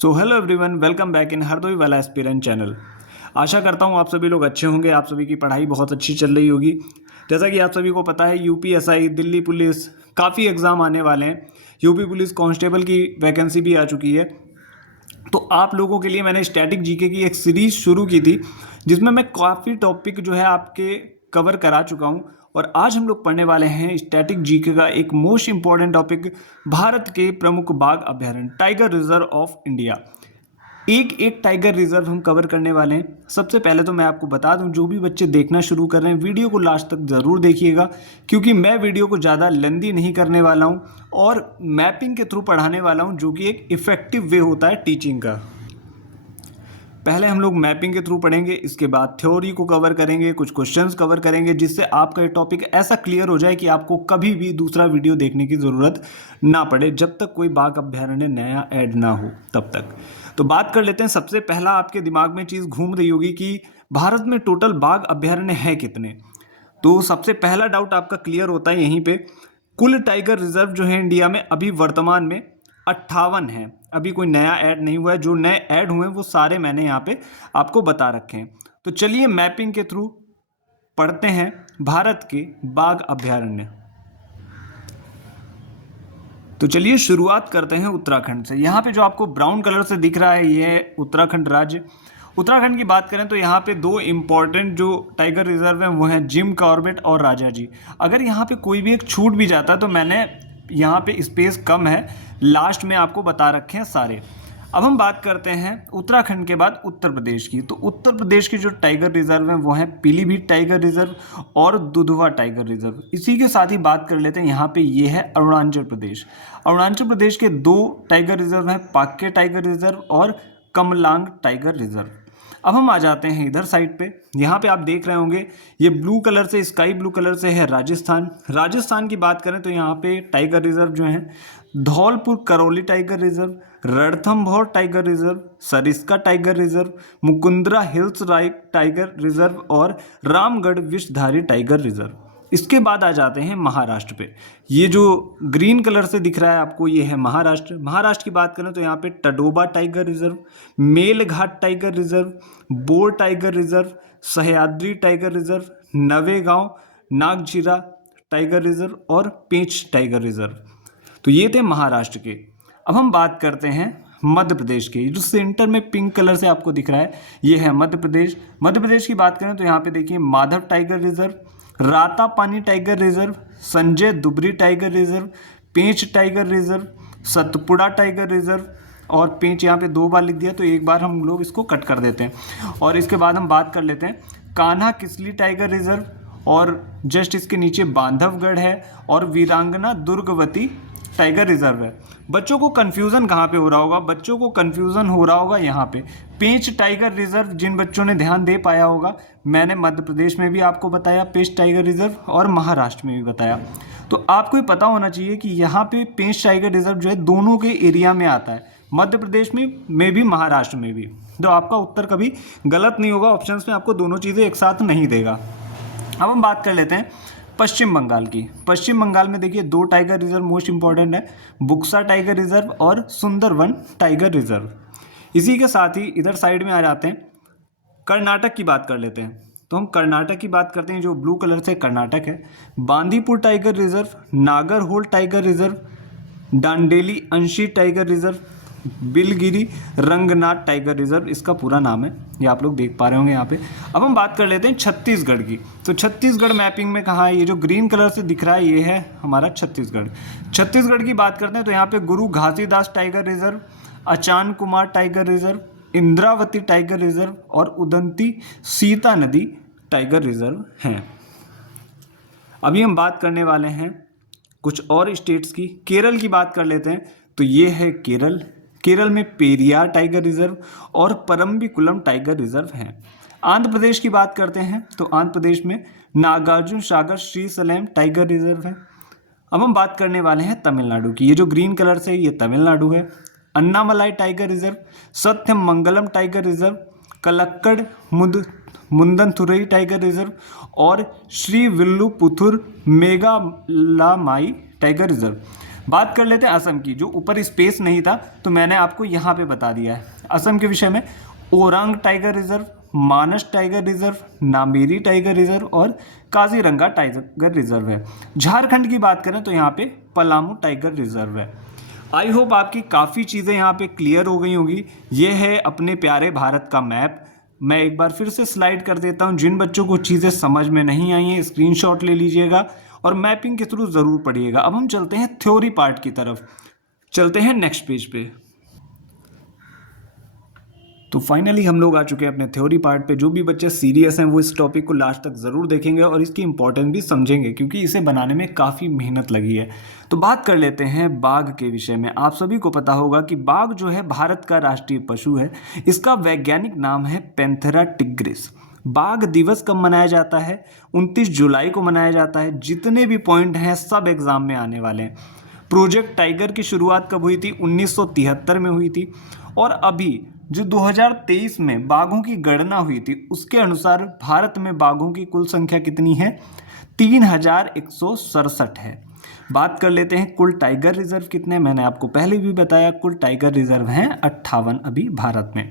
So hello everyone, welcome back in Hardoi वाला aspirant channel. आशा करता हूँ आप सभी लोग अच्छे होंगे। आप सभी की पढ़ाई बहुत अच्छी चल रही होगी। जैसा कि आप सभी को पता है, यूपीएसआई, दिल्ली पुलिस, काफ़ी एग्ज़ाम आने वाले हैं। यूपी पुलिस कांस्टेबल की वैकेंसी भी आ चुकी है। तो आप लोगों के लिए मैंने स्टैटिक जीके की एक सीरीज़ शुरू की थी, जिसमें मैं काफ़ी टॉपिक जो है आपके कवर करा चुका हूँ। और आज हम लोग पढ़ने वाले हैं स्टैटिक जीके का एक मोस्ट इम्पॉर्टेंट टॉपिक, भारत के प्रमुख बाघ अभयारण्य, टाइगर रिजर्व ऑफ इंडिया। एक एक टाइगर रिजर्व हम कवर करने वाले हैं। सबसे पहले तो मैं आपको बता दूं, जो भी बच्चे देखना शुरू कर रहे हैं, वीडियो को लास्ट तक ज़रूर देखिएगा, क्योंकि मैं वीडियो को ज़्यादा लेंदी नहीं करने वाला हूं और मैपिंग के थ्रू पढ़ाने वाला हूं, जो कि एक इफ़ेक्टिव वे होता है टीचिंग का। पहले हम लोग मैपिंग के थ्रू पढ़ेंगे, इसके बाद थ्योरी को कवर करेंगे, कुछ क्वेश्चंस कवर करेंगे, जिससे आपका ये टॉपिक ऐसा क्लियर हो जाए कि आपको कभी भी दूसरा वीडियो देखने की ज़रूरत ना पड़े, जब तक कोई बाघ अभ्यारण्य नया ऐड ना हो तब तक। तो बात कर लेते हैं। सबसे पहला आपके दिमाग में चीज़ घूम रही होगी कि भारत में टोटल बाघ अभ्यारण्य है कितने। तो सबसे पहला डाउट आपका क्लियर होता है यहीं पे। कुल टाइगर रिजर्व जो है इंडिया में अभी वर्तमान में 58 है। अभी कोई नया ऐड नहीं हुआ है। जो नए ऐड हुए हैं वो सारे मैंने यहाँ पे आपको बता रखे हैं। तो चलिए मैपिंग के थ्रू पढ़ते हैं भारत के बाघ अभ्यारण्य। तो चलिए शुरुआत करते हैं उत्तराखंड से। यहाँ पे जो आपको ब्राउन कलर से दिख रहा है, ये है उत्तराखंड राज्य। उत्तराखंड की बात करें तो यहाँ पे दो इम्पॉर्टेंट जो टाइगर रिजर्व हैं वो हैं जिम कॉर्बेट और राजाजी। अगर यहाँ पे कोई भी एक छूट भी जाता है तो मैंने यहाँ पे स्पेस कम है, लास्ट में आपको बता रखे हैं सारे। अब हम बात करते हैं उत्तराखंड के बाद उत्तर प्रदेश की। तो उत्तर प्रदेश की जो टाइगर रिजर्व हैं वो हैं पीलीभीत टाइगर रिजर्व और दुधवा टाइगर रिजर्व। इसी के साथ ही बात कर लेते हैं, यहाँ पे ये है अरुणाचल प्रदेश। अरुणाचल प्रदेश के दो टाइगर रिजर्व हैं, पाक्के टाइगर रिजर्व और कमलांग टाइगर रिजर्व। अब हम आ जाते हैं इधर साइड पे। यहाँ पे आप देख रहे होंगे ये ब्लू कलर से, स्काई ब्लू कलर से है राजस्थान। राजस्थान की बात करें तो यहाँ पे टाइगर रिजर्व जो हैं Dholpur Karauli tiger reserve, Ranthambore tiger reserve, Sariska tiger reserve, Mukundra hills tiger reserve और रामगढ़ विषधारी टाइगर रिजर्व। इसके बाद आ जाते हैं महाराष्ट्र पे। ये जो ग्रीन कलर से दिख रहा है आपको, ये है महाराष्ट्र। महाराष्ट्र की बात करें तो यहाँ पे Tadoba tiger reserve, Melghat tiger reserve, Bor tiger reserve, Sahyadri tiger reserve, Navegaon Nagzira tiger reserve और पेंच टाइगर रिजर्व। तो ये थे महाराष्ट्र के। अब हम बात करते हैं मध्य प्रदेश के। जो सेंटर में पिंक कलर से आपको दिख रहा है, ये है मध्य प्रदेश। मध्य प्रदेश की बात करें तो यहाँ पे देखिए Madhav tiger reserve, Ratapani tiger reserve, Sanjay Dubri tiger reserve, Pench tiger reserve, Satpura tiger reserve. और पेंच यहाँ पे दो बार लिख दिया तो एक बार हम लोग इसको कट कर देते हैं। और इसके बाद हम बात कर लेते हैं कान्हा किसली टाइगर रिजर्व, और जस्ट इसके नीचे बांधवगढ़ है और वीरांगना दुर्गवती टाइगर रिजर्व है। बच्चों को कन्फ्यूज़न कहाँ पे हो रहा होगा? बच्चों को कन्फ्यूज़न हो रहा होगा यहाँ पे पेंच टाइगर रिजर्व। जिन बच्चों ने ध्यान दे पाया होगा, मैंने मध्य प्रदेश में भी आपको बताया पेंच टाइगर रिजर्व और महाराष्ट्र में भी बताया। तो आपको ये पता होना चाहिए कि यहाँ पे पेंच टाइगर रिजर्व जो है दोनों के एरिया में आता है, मध्य प्रदेश में भी महाराष्ट्र में भी। तो आपका उत्तर कभी गलत नहीं होगा, ऑप्शंस में आपको दोनों चीज़ें एक साथ नहीं देगा। अब हम बात कर लेते हैं पश्चिम बंगाल की। पश्चिम बंगाल में देखिए दो टाइगर रिजर्व मोस्ट इंपॉर्टेंट है, बुक्सा टाइगर रिजर्व और सुंदरवन टाइगर रिजर्व। इसी के साथ ही इधर साइड में आ जाते हैं, कर्नाटक की बात कर लेते हैं। तो हम कर्नाटक की बात करते हैं, जो ब्लू कलर से कर्नाटक है। Bandipur tiger reserve, Nagarhole tiger reserve, Dandeli Anshi tiger reserve, Biligiri Ranganatha tiger reserve, इसका पूरा नाम है, ये आप लोग देख पा रहे होंगे यहाँ पे। अब हम बात कर लेते हैं छत्तीसगढ़ की। तो छत्तीसगढ़ मैपिंग में कहाँ है? ये जो ग्रीन कलर से दिख रहा है ये है हमारा छत्तीसगढ़। छत्तीसगढ़ की बात करते हैं तो यहाँ पे Guru Ghasidas tiger reserve, Achanakmar tiger reserve, Indravati tiger reserve और Udanti Sitanadi tiger reserve हैं। अभी हम बात करने वाले हैं कुछ और स्टेट्स की। केरल की बात कर लेते हैं तो ये है केरल। केरल में पेरियार टाइगर रिजर्व और परम्बिकुलम टाइगर रिजर्व हैं। आंध्र प्रदेश की बात करते हैं तो आंध्र प्रदेश में नागार्जुन सागर श्रीशैलम टाइगर रिजर्व है। अब हम बात करने वाले हैं तमिलनाडु की। ये जो ग्रीन कलर से ये तमिलनाडु है। Anamalai tiger reserve, Sathyamangalam tiger reserve, Kalakkad Mundanthurai tiger reserve और Srivilliputhur Megamalai tiger reserve. बात कर लेते हैं असम की, जो ऊपर स्पेस नहीं था तो मैंने आपको यहाँ पे बता दिया है। असम के विषय में Orang tiger reserve, Manas tiger reserve, Nameri tiger reserve और काजीरंगा टाइगर रिजर्व है। झारखंड की बात करें तो यहाँ पे पलामू टाइगर रिजर्व है। आई होप आपकी काफ़ी चीज़ें यहाँ पे क्लियर हो गई होंगी। ये है अपने प्यारे भारत का मैप। मैं एक बार फिर से स्लाइड कर देता हूँ। जिन बच्चों को चीज़ें समझ में नहीं आई हैं स्क्रीनशॉट ले लीजिएगा और मैपिंग के थ्रू ज़रूर पढ़िएगा। अब हम चलते हैं थ्योरी पार्ट की तरफ, चलते हैं नेक्स्ट पेज पे। तो फाइनली हम लोग आ चुके हैं अपने थ्योरी पार्ट पे। जो भी बच्चे सीरियस हैं वो इस टॉपिक को लास्ट तक ज़रूर देखेंगे और इसकी इंपॉर्टेंस भी समझेंगे, क्योंकि इसे बनाने में काफ़ी मेहनत लगी है। तो बात कर लेते हैं बाघ के विषय में। आप सभी को पता होगा कि बाघ जो है भारत का राष्ट्रीय पशु है। इसका वैज्ञानिक नाम है पैंथेरा टिग्रिस। बाघ दिवस कब मनाया जाता है? 29 जुलाई को मनाया जाता है। जितने भी पॉइंट हैं सब एग्जाम में आने वाले हैं। प्रोजेक्ट टाइगर की शुरुआत कब हुई थी? 1973 में हुई थी। और अभी जो 2023 में बाघों की गणना हुई थी उसके अनुसार भारत में बाघों की कुल संख्या कितनी है? 3167 है। बात कर लेते हैं कुल टाइगर रिजर्व कितने। मैंने आपको पहले भी बताया कुल टाइगर रिजर्व हैं 58 अभी भारत में।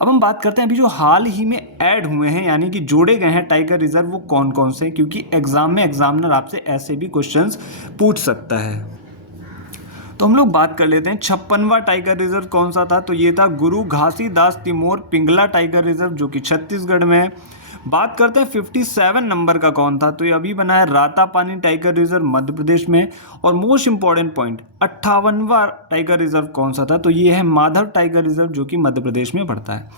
अब हम बात करते हैं अभी जो हाल ही में ऐड हुए हैं, यानी कि जोड़े गए हैं टाइगर रिजर्व, वो कौन कौन से, क्योंकि एग्जाम में एग्जामिनर आपसे ऐसे भी क्वेश्चंस पूछ सकता है। तो हम लोग बात कर लेते हैं 56वां टाइगर रिजर्व कौन सा था। तो ये था गुरु घासीदास तिमोर पिंगला टाइगर रिजर्व, जो कि छत्तीसगढ़ में है। बात करते हैं 57 नंबर का कौन था। तो ये अभी बना है रातापानी टाइगर रिजर्व मध्य प्रदेश में। और मोस्ट इंपॉर्टेंट पॉइंट 58वां टाइगर रिजर्व कौन सा था। तो ये है माधव टाइगर रिजर्व, जो कि मध्य प्रदेश में पड़ता है।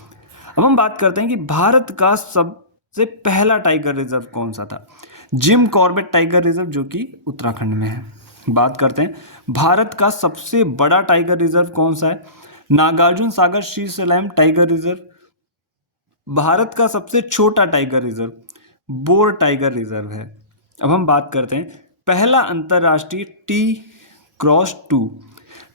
अब हम बात करते हैं कि भारत का सबसे पहला टाइगर रिजर्व कौन सा था। जिम कॉर्बेट टाइगर रिजर्व, जो कि उत्तराखंड में है। बात करते हैं भारत का सबसे बड़ा टाइगर रिजर्व कौन सा है। Nagarjuna Sagar Srisailam tiger reserve. भारत का सबसे छोटा tiger reserve Bor tiger reserve है। अब हम बात करते हैं पहला अंतरराष्ट्रीय T×2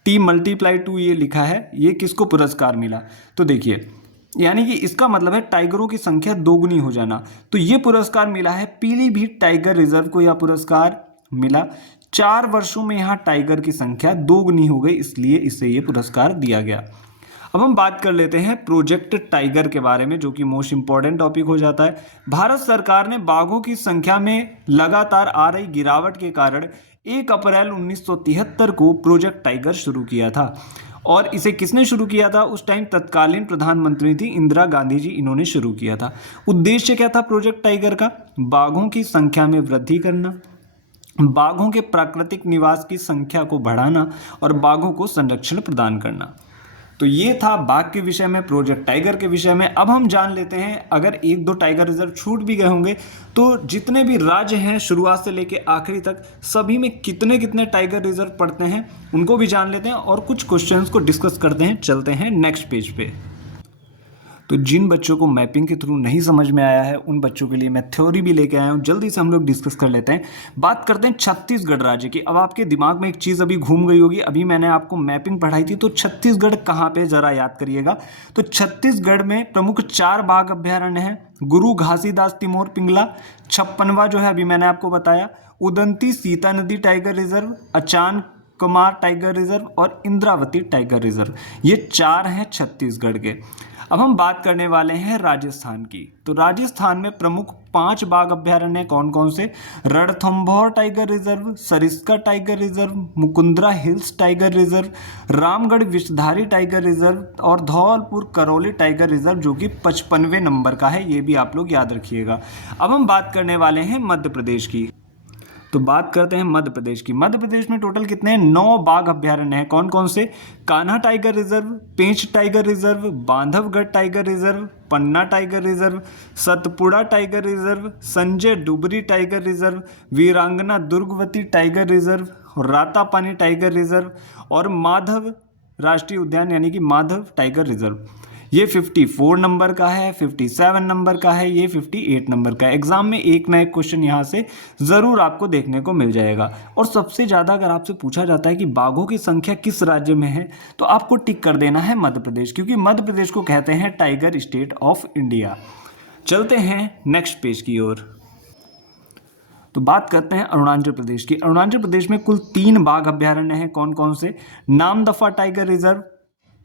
T×2 ये लिखा है, ये किसको पुरस्कार मिला। तो देखिए, यानी कि इसका मतलब है टाइगरों की संख्या दोगुनी हो जाना। तो ये पुरस्कार मिला है पीलीभीत टाइगर रिजर्व को। यह पुरस्कार मिला 4 वर्षों में यहाँ टाइगर की संख्या दोगुनी हो गई, इसलिए इसे ये पुरस्कार दिया गया। अब हम बात कर लेते हैं प्रोजेक्ट टाइगर के बारे में, जो कि मोस्ट इंपॉर्टेंट टॉपिक हो जाता है। भारत सरकार ने बाघों की संख्या में लगातार आ रही गिरावट के कारण 1 अप्रैल 1973 को प्रोजेक्ट टाइगर शुरू किया था। और इसे किसने शुरू किया था? उस टाइम तत्कालीन प्रधानमंत्री थी इंदिरा गांधी जी, इन्होंने शुरू किया था। उद्देश्य क्या था प्रोजेक्ट टाइगर का? बाघों की संख्या में वृद्धि करना, बाघों के प्राकृतिक निवास की संख्या को बढ़ाना और बाघों को संरक्षण प्रदान करना। तो ये था बाघ के विषय में, प्रोजेक्ट टाइगर के विषय में। अब हम जान लेते हैं, अगर 1-2 टाइगर रिजर्व छूट भी गए होंगे तो जितने भी राज्य हैं शुरुआत से लेके आखिरी तक सभी में कितने कितने टाइगर रिजर्व पड़ते हैं उनको भी जान लेते हैं और कुछ क्वेश्चंस को डिस्कस करते हैं। चलते हैं नेक्स्ट पेज पे। तो जिन बच्चों को मैपिंग के थ्रू नहीं समझ में आया है उन बच्चों के लिए मैं थ्योरी भी लेके आया हूँ। जल्दी से हम लोग डिस्कस कर लेते हैं। बात करते हैं छत्तीसगढ़ राज्य की। अब आपके दिमाग में एक चीज़ अभी घूम गई होगी, अभी मैंने आपको मैपिंग पढ़ाई थी तो छत्तीसगढ़ कहाँ पे ज़रा याद करिएगा। तो छत्तीसगढ़ में प्रमुख 4 बाघ अभ्यारण्य हैं। गुरु घासीदास तिमोर पिंगला, 56वां जो है अभी मैंने आपको बताया, Udanti Sitanadi tiger reserve, Achanakmar tiger reserve और इंद्रावती टाइगर रिजर्व। ये 4 हैं छत्तीसगढ़ के। अब हम बात करने वाले हैं राजस्थान की। तो राजस्थान में प्रमुख 5 बाघ अभ्यारण्य कौन कौन से? Ranthambore tiger reserve, Sariska tiger reserve, Mukundra hills tiger reserve, Ramgarh Vishdhari tiger reserve और धौलपुर करौली टाइगर रिजर्व, जो कि 55वें नंबर का है। ये भी आप लोग याद रखिएगा। अब हम बात करने वाले हैं मध्य प्रदेश की। तो बात करते हैं मध्य प्रदेश की। मध्य प्रदेश में टोटल कितने हैं? 9 बाघ अभ्यारण्य हैं। कौन कौन से? Kanha tiger reserve, Pench tiger reserve, Bandhavgarh tiger reserve, Panna tiger reserve, Satpura tiger reserve, Sanjay Dubri tiger reserve, Veerangana Durgavati tiger reserve, Ratapani tiger reserve और माधव राष्ट्रीय उद्यान यानी कि माधव टाइगर रिजर्व। ये 54 नंबर का है, 57 नंबर का है, ये 58 नंबर का है। एग्जाम में एक ना एक क्वेश्चन यहाँ से ज़रूर आपको देखने को मिल जाएगा। और सबसे ज़्यादा अगर आपसे पूछा जाता है कि बाघों की संख्या किस राज्य में है तो आपको टिक कर देना है मध्य प्रदेश, क्योंकि मध्य प्रदेश को कहते हैं टाइगर स्टेट ऑफ इंडिया। चलते हैं नेक्स्ट पेज की ओर। तो बात करते हैं अरुणाचल प्रदेश की। अरुणाचल प्रदेश में कुल 3 बाघ अभ्यारण्य हैं। कौन कौन से? Namdapha tiger reserve,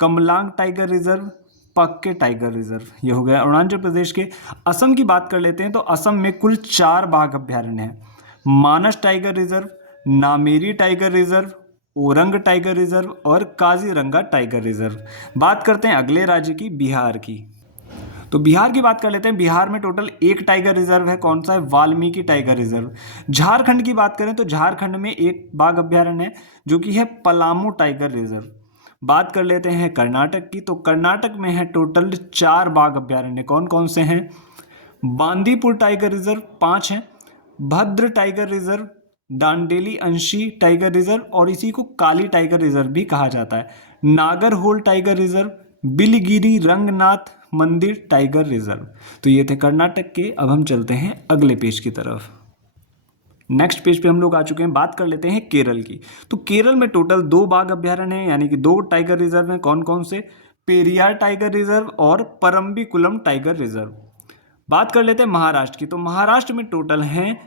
Kamalang tiger reserve, पक्के टाइगर रिजर्व। ये हो गया अरुणाचल प्रदेश के। असम की बात कर लेते हैं तो असम में कुल 4 बाघ अभ्यारण्य हैं। Manas tiger reserve, Nameri tiger reserve, Orang tiger reserve और काजीरंगा टाइगर रिजर्व। बात करते हैं अगले राज्य की, बिहार की। तो बिहार की बात कर लेते हैं। बिहार में टोटल 1 टाइगर रिजर्व है। कौन सा है? Valmiki tiger reserve. झारखंड की बात करें तो झारखंड में 1 बाघ अभ्यारण्य है जो कि है पलामू टाइगर रिजर्व। बात कर लेते हैं कर्नाटक की। तो कर्नाटक में है टोटल 4 बाघ अभ्यारण्य। कौन कौन से हैं? बांदीपुर टाइगर रिजर्व 5 हैं, भद्र tiger reserve, Dandeli Anshi tiger reserve और इसी को काली टाइगर रिजर्व भी कहा जाता है, नागरहोल टाइगर रिजर्व, बिलगिरी रंगनाथ मंदिर टाइगर रिजर्व। तो ये थे कर्नाटक के। अब हम चलते हैं अगले पेज की तरफ। नेक्स्ट पेज पे हम लोग आ चुके हैं। बात कर लेते हैं केरल की। तो केरल में टोटल 2 बाघ अभ्यारण्य हैं, यानी कि 2 टाइगर रिजर्व हैं। कौन कौन से? पेरियार टाइगर रिजर्व और परम्बिकुलम टाइगर रिजर्व। बात कर लेते हैं महाराष्ट्र की। तो महाराष्ट्र में टोटल हैं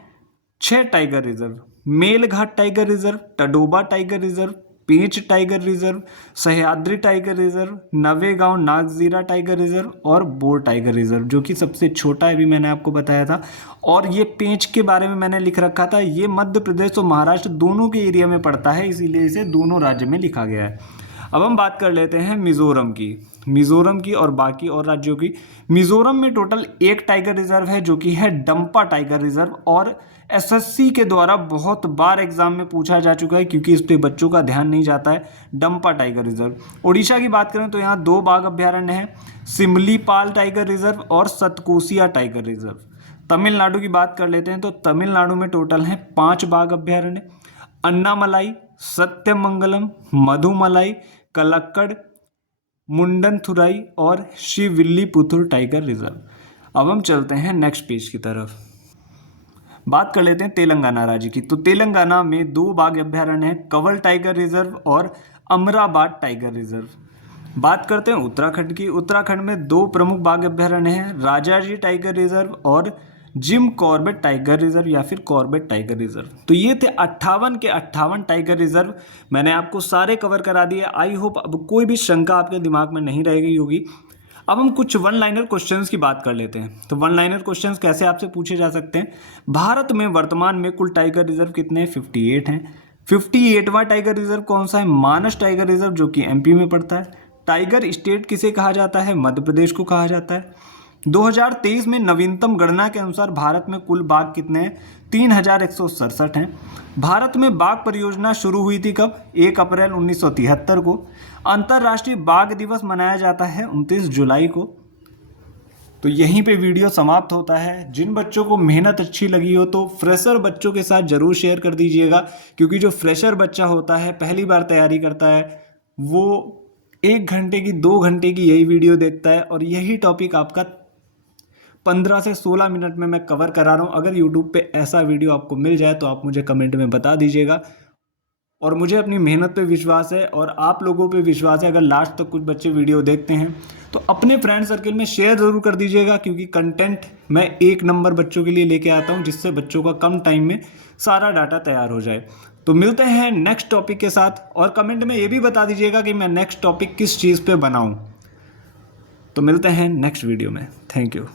6 tiger reserve. Melghat tiger reserve, Tadoba tiger reserve, Pench tiger reserve, Sahyadri tiger reserve, Navegaon Nagzira tiger reserve और बोर टाइगर रिजर्व, जो कि सबसे छोटा है, भी मैंने आपको बताया था। और ये पेंच के बारे में मैंने लिख रखा था, ये मध्य प्रदेश और महाराष्ट्र दोनों के एरिया में पड़ता है, इसीलिए इसे दोनों राज्य में लिखा गया है। अब हम बात कर लेते हैं मिजोरम की। मिजोरम की और बाकी और राज्यों की। मिजोरम में टोटल 1 टाइगर रिजर्व है जो कि है डंपा टाइगर रिजर्व, और एसएससी के द्वारा बहुत बार एग्जाम में पूछा जा चुका है क्योंकि इस पे बच्चों का ध्यान नहीं जाता है, डंपा टाइगर रिजर्व। उड़ीसा की बात करें तो यहाँ 2 बाघ अभ्यारण्य हैं, सिमलीपाल टाइगर रिजर्व और सतकोसिया टाइगर रिजर्व। तमिलनाडु की बात कर लेते हैं तो तमिलनाडु में टोटल हैं 5 बाघ अभ्यारण्य, अन्नामलाई, सत्यमंगलम, मधुमलाई, कलक्कड़, मुंडनथुराई और श्रीविल्लीपुथुर टाइगर रिजर्व। अब हम चलते हैं नेक्स्ट पेज की तरफ। बात कर लेते हैं तेलंगाना राज्य की। तो तेलंगाना में 2 बाघ अभ्यारण्य हैं, कंवल टाइगर रिजर्व और अमराबाद टाइगर रिजर्व। बात करते हैं उत्तराखंड की। उत्तराखंड में 2 प्रमुख बाघ अभ्यारण्य हैं, राजाजी टाइगर रिजर्व और जिम कॉर्बेट टाइगर रिजर्व या फिर कॉर्बेट टाइगर रिजर्व। तो ये थे 58 के 58 टाइगर रिजर्व। मैंने आपको सारे कवर करा दिए। आई होप अब कोई भी शंका आपके दिमाग में नहीं रह गई होगी। अब हम कुछ वन लाइनर क्वेश्चंस की बात कर लेते हैं। तो वन लाइनर क्वेश्चंस कैसे आपसे पूछे जा सकते हैं? भारत में वर्तमान में कुल टाइगर रिजर्व कितने हैं? 58 हैं। 58वां टाइगर रिजर्व कौन सा है? मानस टाइगर रिजर्व, जो कि एमपी में पड़ता है। टाइगर स्टेट किसे कहा जाता है? मध्य प्रदेश को कहा जाता है। 2023 में नवीनतम गणना के अनुसार भारत में कुल बाघ कितने हैं? 3167 हैं। भारत में बाघ परियोजना शुरू हुई थी कब? 1 अप्रैल 1973 को। अंतर्राष्ट्रीय बाघ दिवस मनाया जाता है 29 जुलाई को। तो यहीं पे वीडियो समाप्त होता है। जिन बच्चों को मेहनत अच्छी लगी हो तो फ्रेशर बच्चों के साथ ज़रूर शेयर कर दीजिएगा, क्योंकि जो फ्रेशर बच्चा होता है, पहली बार तैयारी करता है, वो 1 घंटे की 2 घंटे की यही वीडियो देखता है और यही टॉपिक आपका 15 से 16 मिनट में मैं कवर करा रहा हूँ। अगर यूट्यूब पे ऐसा वीडियो आपको मिल जाए तो आप मुझे कमेंट में बता दीजिएगा। और मुझे अपनी मेहनत पे विश्वास है और आप लोगों पे विश्वास है। अगर लास्ट तक कुछ बच्चे वीडियो देखते हैं तो अपने फ्रेंड सर्कल में शेयर ज़रूर कर दीजिएगा, क्योंकि कंटेंट मैं 1 नंबर बच्चों के लिए लेके आता हूँ, जिससे बच्चों का कम टाइम में सारा डाटा तैयार हो जाए। तो मिलते हैं नेक्स्ट टॉपिक के साथ, और कमेंट में ये भी बता दीजिएगा कि मैं नेक्स्ट टॉपिक किस चीज़ पर बनाऊँ। तो मिलते हैं नेक्स्ट वीडियो में। Thank you.